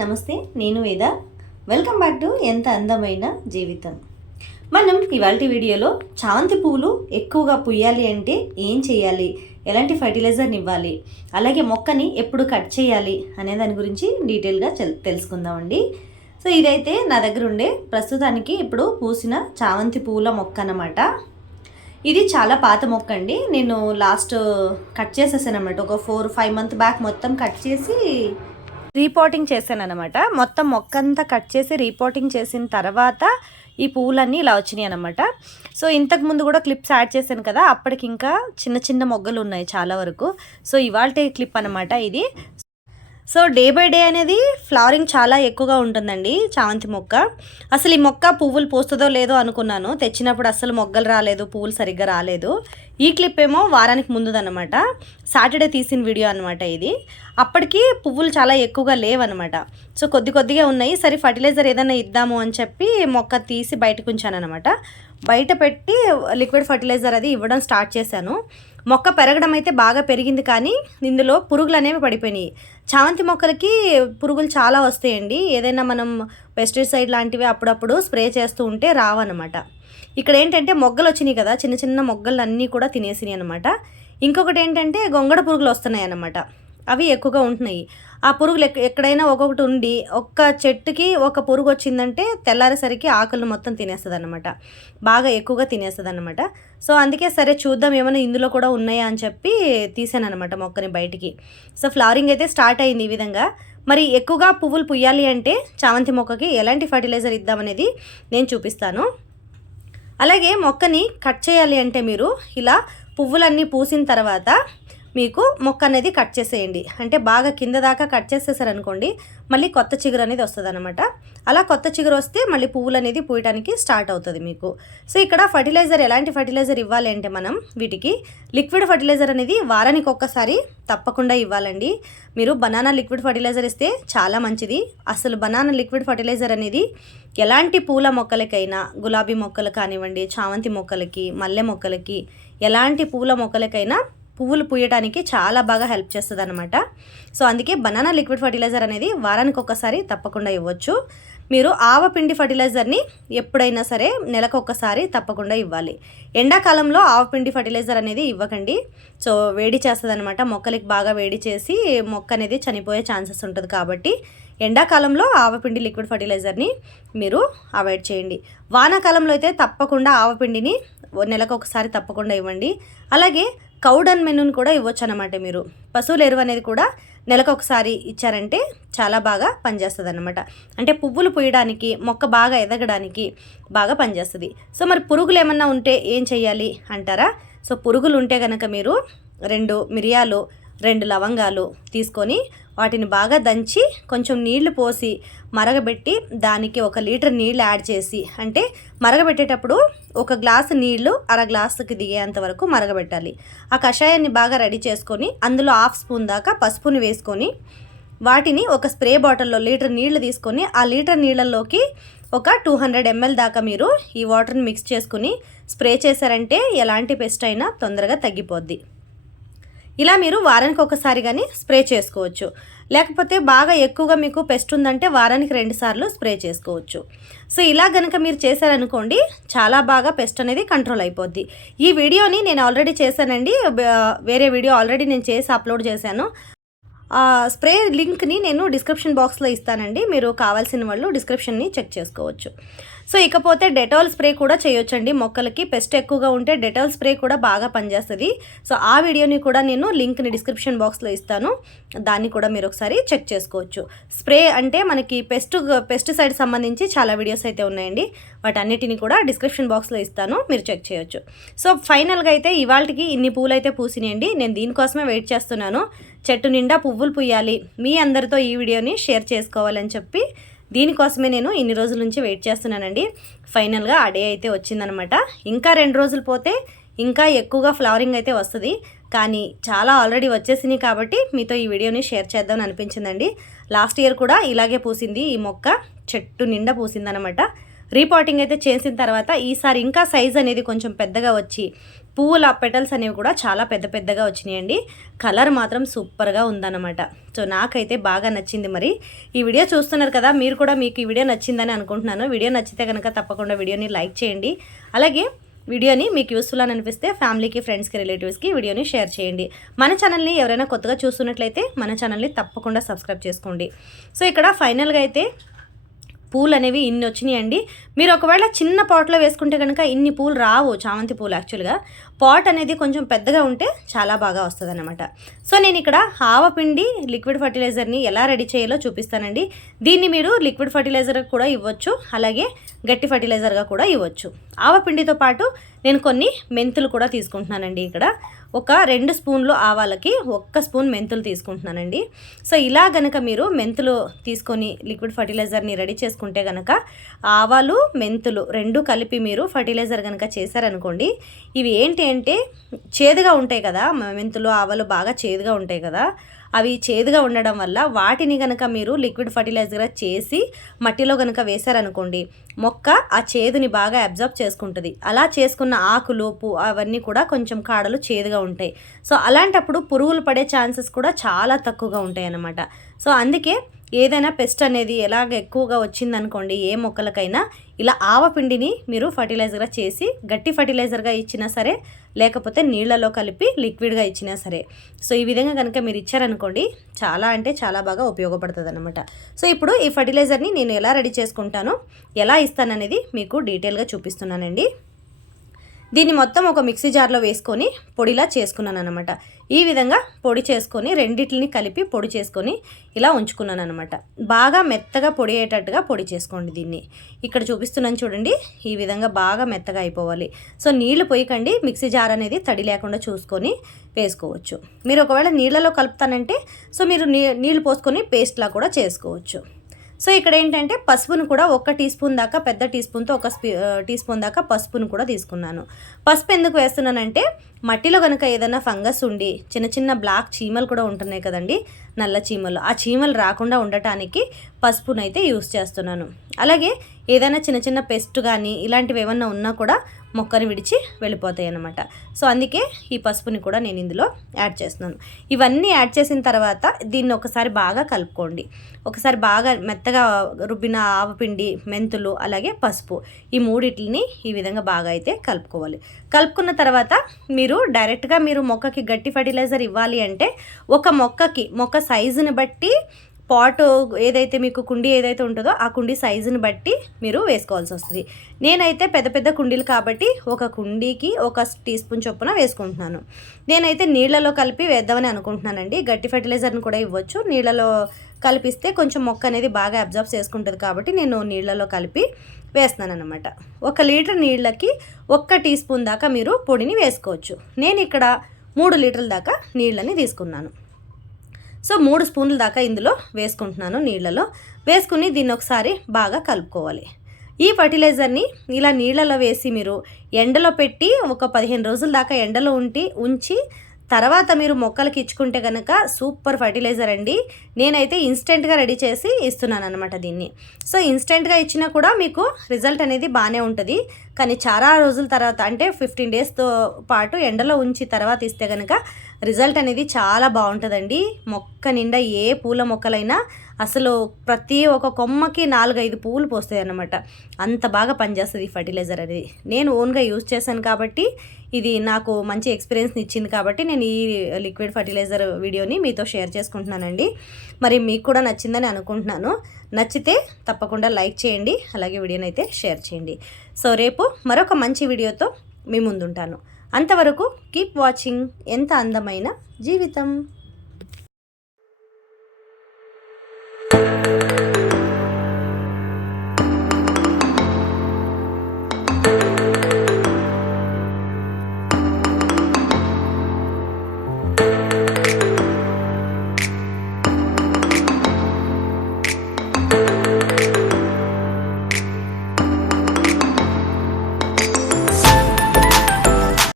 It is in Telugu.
నమస్తే. నేను వేద. వెల్కమ్ బ్యాక్ టు ఎంత అందమైన జీవితం. మనం ఇవాల్టి వీడియోలో చామంతి పువ్వులు ఎక్కువగా పుయ్యాలి అంటే ఏం చేయాలి, ఎలాంటి ఫర్టిలైజర్ని ఇవ్వాలి, అలాగే మొక్కని ఎప్పుడు కట్ చేయాలి అనే దాని గురించి డీటెయిల్గా తెలుసుకుందామండి. సో ఇదైతే నా దగ్గర ఉండే ప్రస్తుతానికి ఇప్పుడు పూసిన చామంతి పువ్వుల మొక్క అన్నమాట. ఇది చాలా పాత మొక్క అండి. నేను లాస్ట్ కట్ చేసేసాను అనమాట. ఒక 4-5 మంత్ బ్యాక్ మొత్తం కట్ చేసి రీపోటింగ్ చేశాను అనమాట. మొత్తం మొక్క అంతా కట్ చేసి రీపోటింగ్ చేసిన తర్వాత ఈ పువ్వులన్నీ ఇలా వచ్చినాయి అనమాట. సో ఇంతకుముందు కూడా క్లిప్స్ యాడ్ చేశాను కదా, అప్పటికి ఇంకా చిన్న చిన్న మొగ్గలు ఉన్నాయి చాలా వరకు. సో ఇవాల్టి క్లిప్ అనమాట ఇది. సో డే బై డే అనేది ఫ్లవరింగ్ చాలా ఎక్కువగా ఉంటుందండి చామంతి మొక్క. అసలు ఈ మొక్క పువ్వులు పూస్తుందో లేదో అనుకున్నాను. తెచ్చినప్పుడు అసలు మొగ్గలు రాలేదు, పువ్వులు సరిగ్గా రాలేదు. ఈ క్లిప్ ఏమో వారానికి ముందుదన్నమాట. సాటర్డే తీసిన వీడియో అనమాట ఇది. అప్పటికి పువ్వులు చాలా ఎక్కువగా లేవన్నమాట. సో కొద్దిగా ఉన్నాయి. సరే ఫర్టిలైజర్ ఏదైనా ఇద్దాము అని చెప్పి మొక్క తీసి బయటకు ఉంచాను అనమాట. బయట పెట్టి లిక్విడ్ ఫర్టిలైజర్ అది ఇవ్వడం స్టార్ట్ చేశాను. మొక్క పెరగడం అయితే బాగా పెరిగింది, కానీ ఇందులో పురుగులు అనేవి పడిపోయినాయి. చామంతి మొక్కలకి పురుగులు చాలా వస్తాయండి. ఏదైనా మనం పెస్టిసైడ్ లాంటివి అప్పుడప్పుడు స్ప్రే చేస్తూ ఉంటే రావన్నమాట. ఇక్కడ ఏంటంటే మొగ్గలు వచ్చినాయి కదా, చిన్న చిన్న మొగ్గలు అన్నీ కూడా తినేసినాయి అనమాట. ఇంకొకటి ఏంటంటే గొంగడ పురుగులు వస్తున్నాయి అన్నమాట. అవి ఎక్కువగా ఉంటున్నాయి. ఆ పురుగులు ఎక్కడైనా ఒక్కొక్కటి ఉండి ఒక్క చెట్టుకి ఒక పురుగు వచ్చిందంటే తెల్లారేసరికి ఆకులు మొత్తం తినేస్తుంది అనమాట. బాగా ఎక్కువగా తినేస్తుంది అనమాట. సో అందుకే సరే చూద్దాం ఏమైనా ఇందులో కూడా ఉన్నాయా అని చెప్పి తీసాను అనమాట మొక్కని బయటికి. సో ఫ్లవరింగ్ అయితే స్టార్ట్ అయింది ఈ విధంగా. మరి ఎక్కువగా పువ్వులు పుయ్యాలి అంటే చామంతి మొక్కకి ఎలాంటి ఫర్టిలైజర్ ఇద్దామనేది నేను చూపిస్తాను. అలాగే మొక్కని కట్ చేయాలి అంటే మీరు ఇలా పువ్వులన్నీ పూసిన తర్వాత మీకు మొక్క అనేది కట్ చేసేయండి. అంటే బాగా కింద దాకా కట్ చేసేసారనుకోండి, మళ్ళీ కొత్త చిగురు అనేది వస్తుంది అనమాట. అలా కొత్త చిగురు వస్తే మళ్ళీ పువ్వులు అనేది పూయడానికి స్టార్ట్ అవుతుంది మీకు. సో ఇక్కడ ఫర్టిలైజర్ ఎలాంటి ఫర్టిలైజర్ ఇవ్వాలి అంటే మనం వీటికి లిక్విడ్ ఫర్టిలైజర్ అనేది వారానికి ఒక్కసారి తప్పకుండా ఇవ్వాలండి. మీరు బనానా లిక్విడ్ ఫర్టిలైజర్ ఇస్తే చాలా మంచిది. అసలు బనానా లిక్విడ్ ఫర్టిలైజర్ అనేది ఎలాంటి పూల మొక్కలకైనా, గులాబీ మొక్కలు కానివ్వండి, చామంతి మొక్కలకి, మల్లె మొక్కలకి, ఎలాంటి పూల మొక్కలకైనా పువ్వులు పూయడానికి చాలా బాగా హెల్ప్ చేస్తుంది అనమాట. సో అందుకే బనానా లిక్విడ్ ఫర్టిలైజర్ అనేది వారానికి ఒక్కసారి తప్పకుండా ఇవ్వచ్చు. మీరు ఆవపిండి ఫర్టిలైజర్ని ఎప్పుడైనా సరే నెలకు ఒక్కసారి తప్పకుండా ఇవ్వాలి. ఎండాకాలంలో ఆవపిండి ఫర్టిలైజర్ అనేది ఇవ్వకండి. సో వేడి చేస్తుంది అనమాట. మొక్కలకి బాగా వేడి చేసి మొక్క అనేది చనిపోయే ఛాన్సెస్ ఉంటుంది. కాబట్టి ఎండాకాలంలో ఆవపిండి లిక్విడ్ ఫర్టిలైజర్ని మీరు అవాయిడ్ చేయండి. వానాకాలంలో అయితే తప్పకుండా ఆవపిండిని నెలకు ఒకసారి తప్పకుండా ఇవ్వండి. అలాగే కౌడన్ మెనూని కూడా ఇవ్వచ్చు అనమాట. మీరు పశువుల ఎరువు అనేది కూడా నెలకు ఒకసారి ఇచ్చారంటే చాలా బాగా పనిచేస్తుంది అనమాట. అంటే పువ్వులు పూయడానికి, మొక్క బాగా ఎదగడానికి బాగా పనిచేస్తుంది. సో మరి పురుగులు ఏమన్నా ఉంటే ఏం చేయాలి అంటారా? సో పురుగులు ఉంటే కనుక మీరు 2 మిరియాలు, 2 లవంగాలు తీసుకొని వాటిని బాగా దంచి కొంచెం నీళ్లు పోసి మరగబెట్టి దానికి 1 లీటర్ నీళ్ళు యాడ్ చేసి, అంటే మరగబెట్టేటప్పుడు 1 గ్లాసు నీళ్లు 1/2 గ్లాసుకి దిగేంత వరకు మరగబెట్టాలి. ఆ కషాయాన్ని బాగా రెడీ చేసుకొని అందులో 1/2 స్పూన్ దాకా పసుపుని వేసుకొని వాటిని ఒక స్ప్రే బాటిల్లో లీటర్ నీళ్లు తీసుకొని ఆ లీటర్ నీళ్ళల్లోకి ఒక 200 ml దాకా మీరు ఈ వాటర్ని మిక్స్ చేసుకుని స్ప్రే చేశారంటే ఎలాంటి పెస్ట్ అయినా తొందరగా తగ్గిపోద్ది. ఇలా మీరు వారానికి ఒకసారి కానీ స్ప్రే చేసుకోవచ్చు. లేకపోతే బాగా ఎక్కువగా మీకు పెస్ట్ ఉందంటే వారానికి 2 సార్లు స్ప్రే చేసుకోవచ్చు. సో ఇలా కనుక మీరు చేశారనుకోండి, చాలా బాగా పెస్ట్ అనేది కంట్రోల్ అయిపోద్ది. ఈ వీడియోని నేను ఆల్రెడీ చేశానండి. వేరే వీడియో ఆల్రెడీ నేను చేసి అప్లోడ్ చేశాను. స్ప్రే లింక్ని నేను డిస్క్రిప్షన్ బాక్స్లో ఇస్తానండి. మీరు కావాల్సిన వాళ్ళు డిస్క్రిప్షన్ని చెక్ చేసుకోవచ్చు. సో ఇకపోతే డెటాల్ స్ప్రే కూడా చేయొచ్చండి. మొక్కలకి పెస్ట్ ఎక్కువగా ఉంటే డెటాల్ స్ప్రే కూడా బాగా పనిచేస్తుంది. సో ఆ వీడియోని కూడా నేను లింక్ని డిస్క్రిప్షన్ బాక్స్లో ఇస్తాను. దాన్ని కూడా మీరు ఒకసారి చెక్ చేసుకోవచ్చు. స్ప్రే అంటే మనకి పెస్టిసైడ్ సంబంధించి చాలా వీడియోస్ అయితే ఉన్నాయండి. వాటన్నిటిని కూడా డిస్క్రిప్షన్ బాక్స్లో ఇస్తాను, మీరు చెక్ చేయొచ్చు. సో ఫైనల్గా అయితే ఇవాళకి ఇన్ని పూలు అయితే పూసినాయండి. నేను దీనికోసమే వెయిట్ చేస్తున్నాను. చెట్టు నిండా పువ్వులు పూయాలి, మీ అందరితో ఈ వీడియోని షేర్ చేసుకోవాలని చెప్పి దీనికోసమే నేను ఇన్ని రోజుల నుంచి వెయిట్ చేస్తున్నానండి. ఫైనల్గా ఆ డే అయితే వచ్చిందనమాట. ఇంకా 2 రోజులు పోతే ఇంకా ఎక్కువగా ఫ్లవరింగ్ అయితే వస్తుంది. కానీ చాలా ఆల్రెడీ వచ్చేసినాయి కాబట్టి మీతో ఈ వీడియోని షేర్ చేద్దామని అనిపించిందండి. లాస్ట్ ఇయర్ కూడా ఇలాగే పూసింది ఈ మొక్క, చెట్టు నిండా పూసిందనమాట. రీపాటింగ్ అయితే చేసిన తర్వాత ఈసారి ఇంకా సైజ్ అనేది కొంచెం పెద్దగా వచ్చి పువ్వుల పెటల్స్ అనేవి కూడా చాలా పెద్ద పెద్దగా వచ్చినాయండి. కలర్ మాత్రం సూపర్గా ఉందన్నమాట. సో నాకైతే బాగా నచ్చింది. మరి ఈ వీడియో చూస్తున్నారు కదా, మీరు కూడా మీకు ఈ వీడియో నచ్చిందని అనుకుంటున్నాను. వీడియో నచ్చితే కనుక తప్పకుండా వీడియోని లైక్ చేయండి. అలాగే వీడియోని మీకు యూస్ఫుల్ అని అనిపిస్తే ఫ్యామిలీకి, ఫ్రెండ్స్కి, రిలేటివ్స్కి వీడియోని షేర్ చేయండి. మన ఛానల్ని ఎవరైనా కొత్తగా చూస్తున్నట్లయితే మన ఛానల్ని తప్పకుండా సబ్స్క్రైబ్ చేసుకోండి. సో ఇక్కడ ఫైనల్గా అయితే పూలు అనేవి ఇన్ని వచ్చినాయండి. మీరు ఒకవేళ చిన్న పాట్లో వేసుకుంటే కనుక ఇన్ని పూలు రావు, చామంతి పూలు. యాక్చువల్గా పాట్ అనేది కొంచెం పెద్దగా ఉంటే చాలా బాగా వస్తుంది అన్నమాట. సో నేను ఇక్కడ ఆవపిండి లిక్విడ్ ఫర్టిలైజర్ని ఎలా రెడీ చేయాలో చూపిస్తానండి. దీన్ని మీరు లిక్విడ్ ఫర్టిలైజర్ కూడా ఇవ్వచ్చు, అలాగే గట్టి ఫర్టిలైజర్గా కూడా ఇవ్వచ్చు. ఆవపిండితో పాటు నేను కొన్ని మెంతులు కూడా తీసుకుంటున్నానండి. ఇక్కడ ఒక 2 స్పూన్లు ఆవాలకి 1 స్పూన్ మెంతులు తీసుకుంటున్నానండి. సో ఇలా గనక మీరు మెంతులు తీసుకొని లిక్విడ్ ఫర్టిలైజర్ని రెడీ చేసుకుంటే కనుక ఆవాలు, మెంతులు 2 కలిపి మీరు ఫర్టిలైజర్ కనుక చేశారనుకోండి, ఇవి ఏంటి అంటే చేదుగా ఉంటాయి కదా, మెంతులు ఆవాలు బాగా చేదుగా ఉంటాయి కదా, అవి చేదుగా ఉండడం వల్ల వాటిని కనుక మీరు లిక్విడ్ ఫర్టిలైజర్ చేసి మట్టిలో కనుక వేశారనుకోండి, మొక్క ఆ చేదుని బాగా అబ్జర్బ్ చేసుకుంటుంది. అలా చేసుకున్న ఆకులు, అవన్నీ కూడా కొంచెం కాడలు చేదుగా ఉంటాయి. సో అలాంటప్పుడు పురుగులు పడే ఛాన్సెస్ కూడా చాలా తక్కువగా ఉంటాయి అన్నమాట. సో అందుకే ఏదైనా పెస్ట్ అనేది ఎలాగ ఎక్కువగా వచ్చిందనుకోండి, ఏ మొక్కలకైనా ఇలా ఆవపిండిని మీరు ఫర్టిలైజర్గా చేసి గట్టి ఫర్టిలైజర్గా ఇచ్చినా సరే, లేకపోతే నీళ్లలో కలిపి లిక్విడ్గా ఇచ్చినా సరే, సో ఈ విధంగా కనుక మీరు ఇచ్చారనుకోండి చాలా అంటే చాలా బాగా ఉపయోగపడుతుంది అనమాట. సో ఇప్పుడు ఈ ఫర్టిలైజర్ని నేను ఎలా రెడీ చేసుకుంటానో, ఎలా ఇస్తాననేది మీకు డీటెయిల్గా చూపిస్తున్నానండి. దీన్ని మొత్తం ఒక మిక్సీ జార్లో వేసుకొని పొడిలా చేసుకున్నాను అనమాట. ఈ విధంగా పొడి చేసుకొని రెండిటిని కలిపి పొడి చేసుకొని ఇలా ఉంచుకున్నాను అనమాట. బాగా మెత్తగా పొడి అయ్యేటట్టుగా పొడి చేసుకోండి. దీన్ని ఇక్కడ చూపిస్తున్నాను చూడండి, ఈ విధంగా బాగా మెత్తగా అయిపోవాలి. సో నీళ్లు పోయకండి, మిక్సీ జార్ అనేది తడి లేకుండా చూసుకొని వేసుకోవచ్చు. మీరు ఒకవేళ నీళ్ళలో కలుపుతానంటే సో మీరు నీళ్లు పోసుకొని పేస్ట్లా కూడా చేసుకోవచ్చు. సో ఇక్కడ ఏంటంటే పసుపును కూడా 1 టీ స్పూన్ దాకా, పెద్ద టీ స్పూన్తో 1 టీ స్పూన్ దాకా పసుపును కూడా తీసుకున్నాను. పసుపు ఎందుకు వేస్తున్నానంటే మట్టిలో కనుక ఏదైనా ఫంగస్ ఉండి చిన్న చిన్న బ్లాక్ చీమలు కూడా ఉంటున్నాయి కదండి, నల్ల చీమలు, ఆ చీమలు రాకుండా ఉండటానికి పసుపునైతే యూస్ చేస్తున్నాను. అలాగే ఏదైనా చిన్న చిన్న పెస్ట్ కానీ ఇలాంటివి ఏమన్నా ఉన్నా కూడా మొక్కని విడిచి వెళ్ళిపోతాయి అన్నమాట. సో అందుకే ఈ పసుపుని కూడా నేను ఇందులో యాడ్ చేస్తున్నాను. ఇవన్నీ యాడ్ చేసిన తర్వాత దీన్ని ఒకసారి బాగా కలుపుకోండి. ఒకసారి బాగా మెత్తగా రుబ్బిన ఆవపిండి, మెంతులు, అలాగే పసుపు, ఈ మూడిటిని ఈ విధంగా బాగా అయితే కలుపుకోవాలి. కలుపుకున్న తర్వాత మీరు డైరెక్ట్గా మీరు మొక్కకి గట్టి ఫర్టిలైజర్ ఇవ్వాలి అంటే ఒక మొక్క సైజుని బట్టి పాట్ ఏదైతే మీకు కుండీ ఏదైతే ఉంటుందో ఆ కుండీ సైజుని బట్టి మీరు వేసుకోవాల్సి వస్తుంది. నేనైతే పెద్ద పెద్ద కుండీలు కాబట్టి ఒక కుండీకి 1 టీ స్పూన్ చొప్పున వేసుకుంటున్నాను. నేనైతే నీళ్ళలో కలిపి వేద్దామని అనుకుంటున్నానండి. గట్టి ఫర్టిలైజర్ని కూడా ఇవ్వచ్చు, నీళ్ళలో కలిపిస్తే కొంచెం మొక్క అనేది బాగా అబ్జర్వ్ చేసుకుంటుంది కాబట్టి నేను నీళ్ళలో కలిపి వేస్తున్నాను అనమాట. 1 లీటర్ నీళ్ళకి 1 టీ స్పూన్ దాకా మీరు పొడిని వేసుకోవచ్చు. నేను ఇక్కడ 3 లీటర్ల దాకా నీళ్ళని తీసుకున్నాను. సో 3 స్పూన్ల దాకా ఇందులో వేసుకుంటున్నాను. నీళ్ళలో వేసుకుని దీన్ని ఒకసారి బాగా కలుపుకోవాలి. ఈ ఫర్టిలైజర్ని ఇలా నీళ్ళలో వేసి మీరు ఎండలో పెట్టి ఒక 15 రోజుల దాకా ఎండలో ఉంచి తర్వాత మీరు మొక్కలకి ఇచ్చుకుంటే కనుక సూపర్ ఫర్టిలైజర్ అండి. నేనైతే ఇన్స్టెంట్గా రెడీ చేసి ఇస్తున్నాను అనమాట దీన్ని. సో ఇన్స్టెంట్గా ఇచ్చినా కూడా మీకు రిజల్ట్ అనేది బాగానే ఉంటుంది. కానీ చాలా రోజుల తర్వాత అంటే 15 డేస్తో పాటు ఎండలో ఉంచి తర్వాత ఇస్తే కనుక రిజల్ట్ అనేది చాలా బాగుంటుందండి. మొక్క నిండా ఏ పూల మొక్కలైనా అసలు ప్రతి ఒక్క కొమ్మకి 4-5 పువ్వులు పోస్తాయి అన్నమాట. అంత బాగా పనిచేస్తుంది ఈ ఫర్టిలైజర్ అనేది. నేను ఓన్గా యూజ్ చేశాను కాబట్టి ఇది నాకు మంచి ఎక్స్పీరియన్స్ని ఇచ్చింది కాబట్టి నేను ఈ లిక్విడ్ ఫర్టిలైజర్ వీడియోని మీతో షేర్ చేసుకుంటున్నానండి. మరి మీకు కూడా నచ్చిందని అనుకుంటున్నాను. నచ్చితే తప్పకుండా లైక్ చేయండి, అలాగే వీడియోని అయితే షేర్ చేయండి. సో రేపు మరొక మంచి వీడియోతో మీ ముందుంటాను. అంతవరకు కీప్ వాచింగ్ ఎంత అందమైన జీవితం.